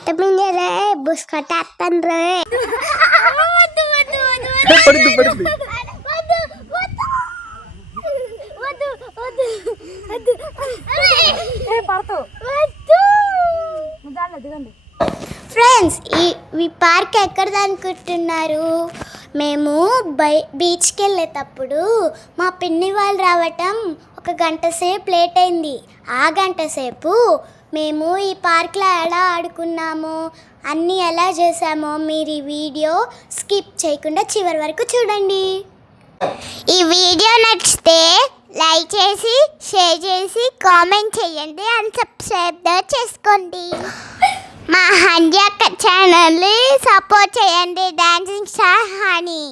కట్టమింగలే బుస్ కట్టేస్తాను పడింది పడింది ఫ్రెండ్స్ ఈ పార్క్ ఎక్కడ అనుకుంటున్నారు? మేము బీచ్కి వెళ్ళేటప్పుడు మా పిన్ని వాళ్ళు రావటం 1 గంట సేపు లేట్ అయింది. ఆ గంట సేపు మేము ఈ పార్క్లో ఎలా ఆడుకున్నామో అన్నీ ఎలా చేసామో మీరు ఈ వీడియో స్కిప్ చేయకుండా చివరి వరకు చూడండి. ఈ వీడియో నచ్చితే లైక్ చేసి షేర్ చేసి కామెంట్ చేయండి అండ్ సబ్స్క్రైబ్ చేసుకోండి. మా హండి అక్క ఛానల్ని సపోర్ట్ చేయండి. Dancing star honey.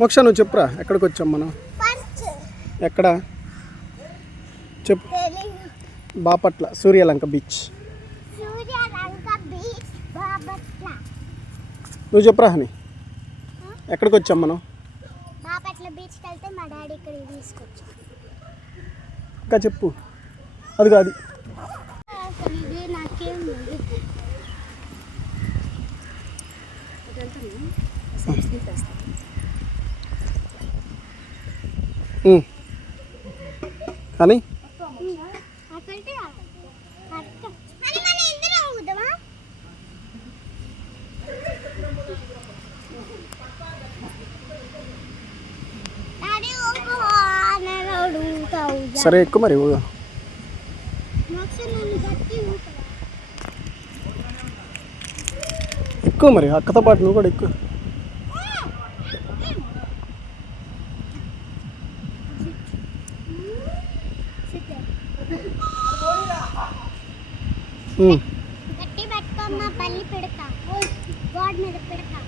మోక్ష నువ్వు చెప్పురా, ఎక్కడికి వచ్చాం మనం? ఎక్కడ చెప్పు. బాపట్ల సూర్యలంక బీచ్. నువ్వు చెప్పురా హని, ఎక్కడికి వచ్చాం మనం? బాపట్ల బీచ్కి వెళ్తే మా డాడీ ఇక్కడికి తీసుకొచ్చాం. ఇంకా చెప్పు. అది కాదు కానీ సరే ఎక్కువ మరి ఎక్కువ మరి అక్కతో పాటు నువ్వు కూడా ఎక్కువ. గట్టి పట్టుకోమ్మ, పల్లి పెడతా గోడ మీద పెడతా.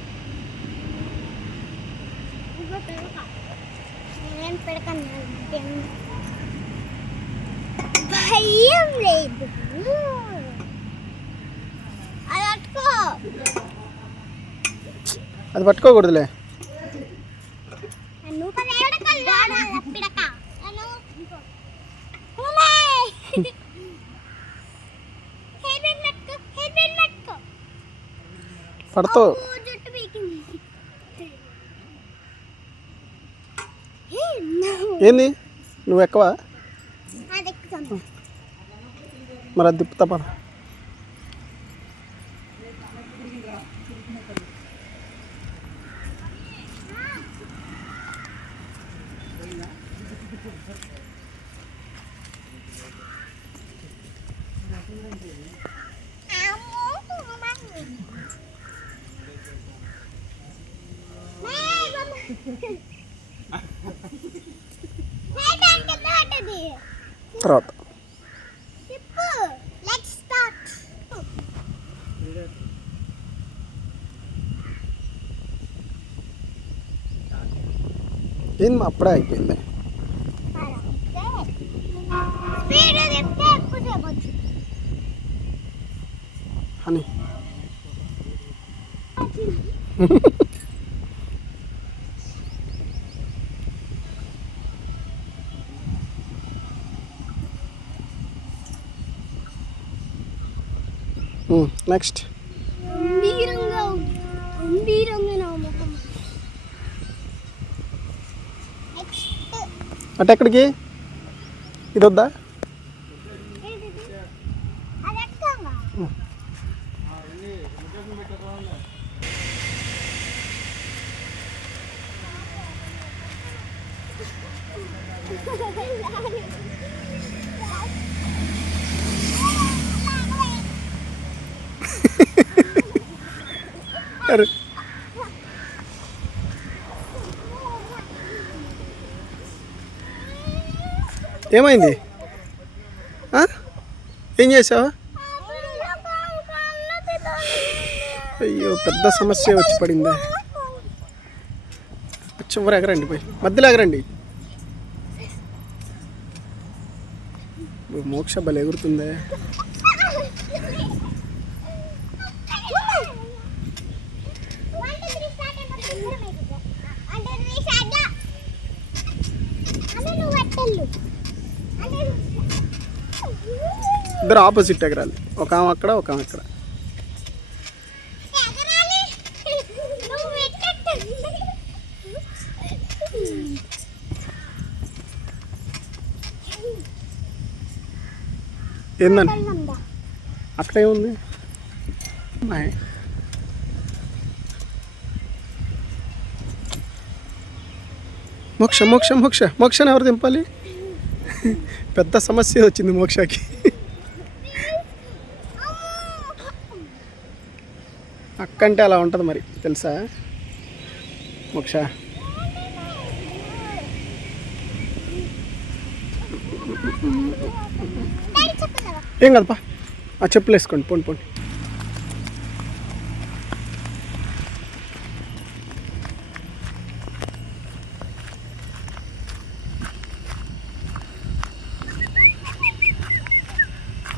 నేను పెడతాను, భయం లేదు. అది పట్టుకో. అది పట్టుకోకూడదులే. పడతావు. ఏంది నువ్వు ఎక్కువ మరి అది తిప్పుతా పద. తర్వాత ఏంది మా అప్పుడే అయిపోయింది. అని నెక్స్ట్ అంటే ఎక్కడికి? ఇది వద్దా? అరే ఏమైంది? ఏం చేసావు? అయ్యో పెద్ద సమస్య వచ్చి పడింది. చివరి ఎగరండి, పోయి మధ్యలో ఎగరండి. మోక్ష బలి ఎగురుతుందే. ఇద్దరు ఆపోజిట్ ఎగరాలి. ఒక ఆమె అక్కడ, ఒక ఆమె ఇక్కడ. ఏందండి అక్కడే ఉంది. మోక్ష మోక్ష మోక్ష మోక్షని ఎవరు దింపాలి? పెద్ద సమస్య వచ్చింది మోక్షకి. అక్కంటే అలా ఉంటుంది మరి, తెలుసా మోక్ష? ఏం కదపా, ఆ చెప్పులు వేసుకోండి, పోండి పోండి.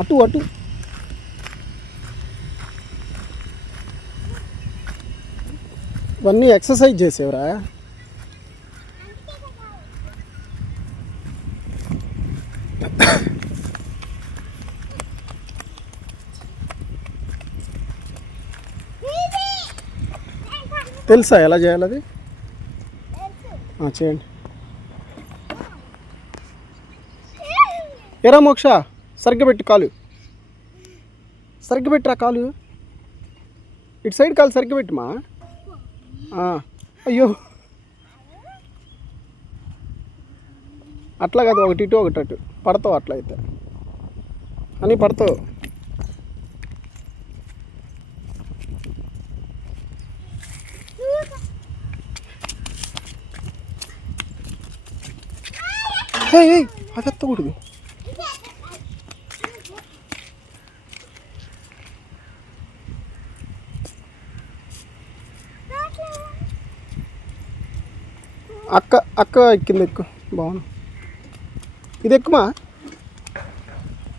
అటు అటు. ఇవన్నీ ఎక్సర్సైజ్ చేసేవరా? తెలుసా ఎలా చేయాలి అది? చేయండి. ఎరా మోక్ష, సరిగ్గా పెట్టి కాలు, సరిగ్గా పెట్టరా కాలు, ఇటు సైడ్ కాలు సరిగ్గా పెట్టుమా. అయ్యో అట్లా కాదు, ఒకటి ఇటు ఒకటి అటు పడతావు. అట్లా అయితే అని పడతావు. అది ఎత్తకూడదు. అక్క అక్క ఎక్కింది, ఎక్కువ బాగుంది. ఇది ఎక్కుమా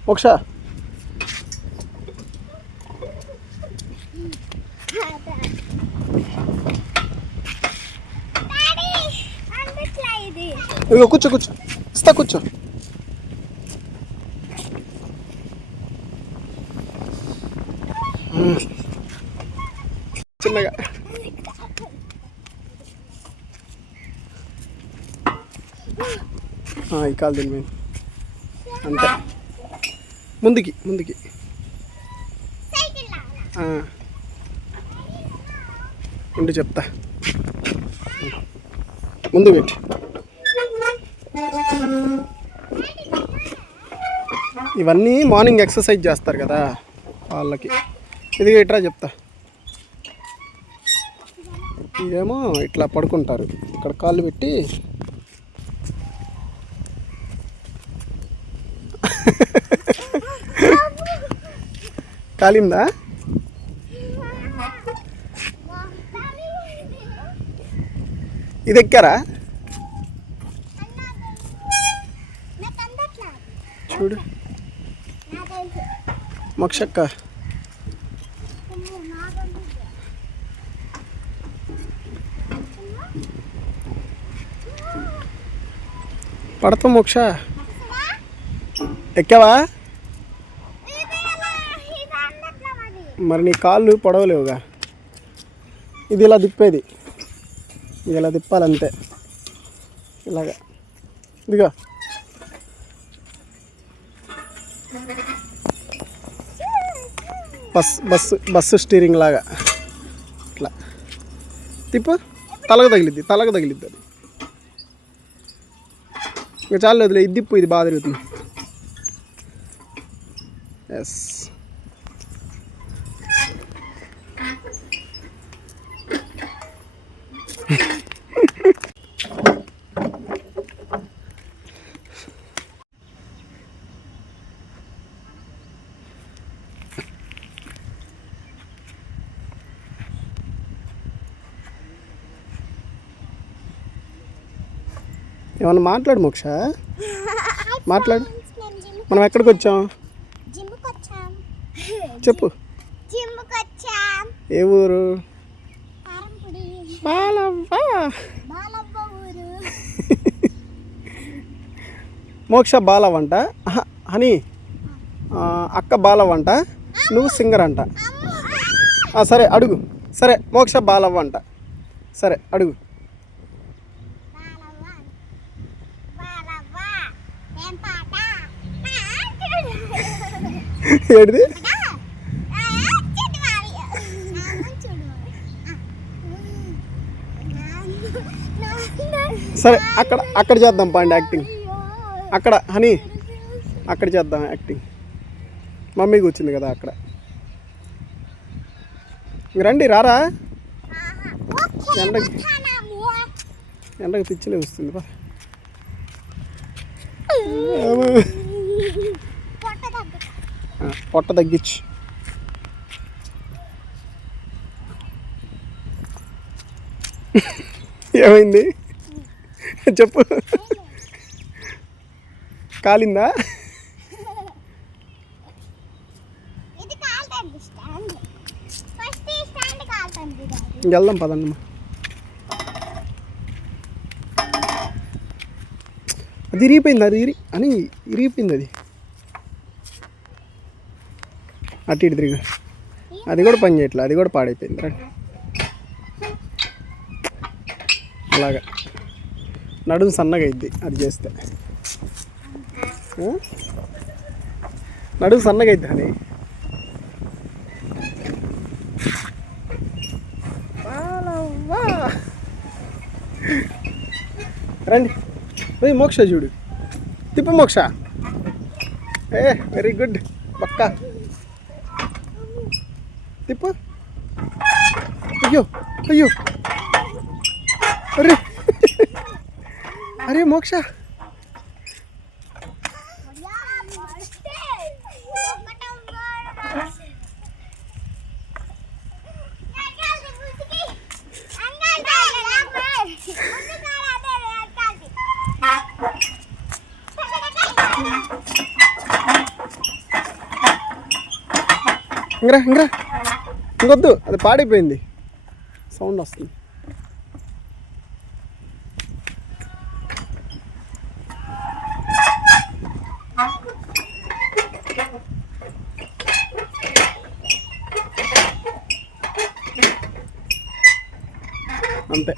మోక్ష. ఇదిగో కూర్చో కూర్చో, ఇస్తా కూర్చో. చిన్నగా ఈ కాలు దీని మీద అంతే. ముందుకి ముందుకి ఉండి చెప్తా. ముందు పెట్టి ఇవన్నీ మార్నింగ్ ఎక్సర్సైజ్ చేస్తారు కదా వాళ్ళకి. ఇది ఇట్రా చెప్తా. ఇదేమో ఇట్లా పడుకుంటారు, ఇక్కడ కాళ్ళు పెట్టి. కాలిందా? ఇది ఎక్కారా? చూడు మోక్షక్క, పడతాం మోక్ష. ఎక్కావా? మరి నీ కాళ్ళు పొడవలేవుగా. ఇది ఇలా తిప్పేది, ఇది ఇలా తిప్పాలంతే, ఇలాగా. ఇదిగో బస్సు స్టీరింగ్ లాగా ఇట్లా తిప్పు. తలకు తగిలిద్ది అది. ఇంకా చాలు, వదిలే. ఇది తిప్పు, ఇది బాగా తిరుగుతుంది. ఎస్. ఏమన్నా మాట్లాడు మోక్ష, మాట్లాడు. మనం ఎక్కడికి వచ్చాం చెప్పు. ఏ ఊరు? బాలవ్వ. మోక్ష బాలవంట, హనీ అక్క బాలవంట, నువ్వు సింగర్ అంట. సరే అడుగు. సరే మోక్ష బాలవ్వ అంట. సరే అడుగు. ఏడిది? సరే అక్కడ చేద్దాం పండి యాక్టింగ్. అక్కడ హనీ అక్కడ చేద్దాం యాక్టింగ్. మమ్మీ కూర్చుంది కదా అక్కడ. రండి, రారా. ఎండకి పిచ్చిలే వస్తుంది. పొట్ట తగ్గించు. ఏమైంది చెప్పు. కాలిందా? వెళ్దాం పదండి. అది ఇరిగిపోయింది, అని ఇరిగిపోయింది అది. అటు ఇటు తిరిగి అది కూడా పని చేయట్లే, అది కూడా పాడైపోయింది. రండి. అలాగా నడుము సన్నగా అయింది అది చేస్తే. నడుము సన్నగా అయింది అని. రండి. మోక్ష చూడు, తిప్పు మోక్ష. వెరీ గుడ్ పక్క. తిప్పు. అయ్యో అరే అరే మోక్ష. ఇంకొద్దు, అది పాడైపోయింది, సౌండ్ వస్తుంది. అంతే.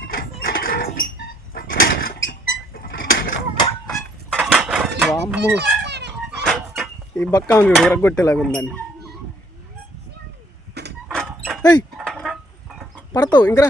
వామ్మో, ఈ బక్క చూడు ఎరగొట్టేలాగా ఉందని. పడతావు ఇంకరా.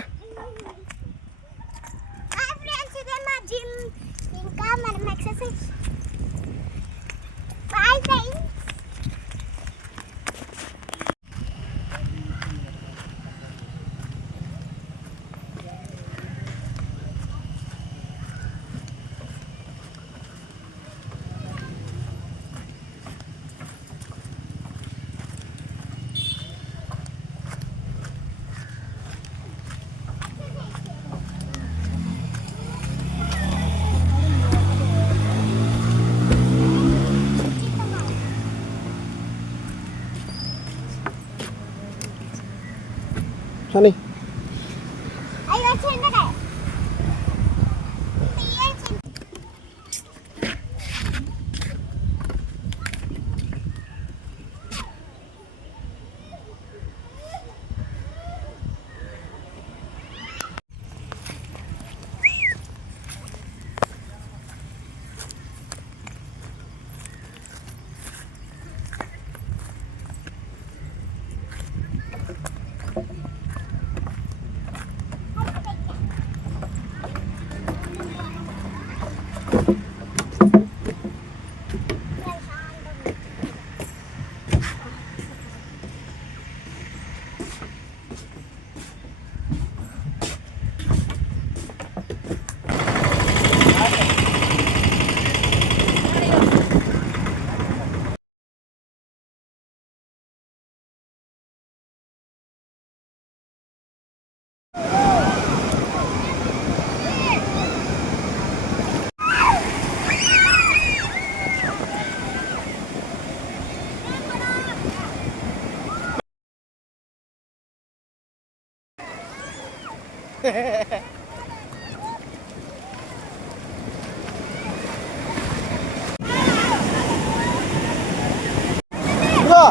ఇదిగో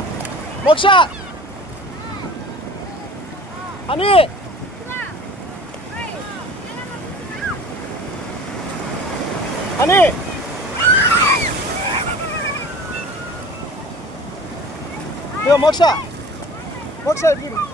మోక్ష అని అని ఇదిగో మోక్ష మోక్ష ఇటు.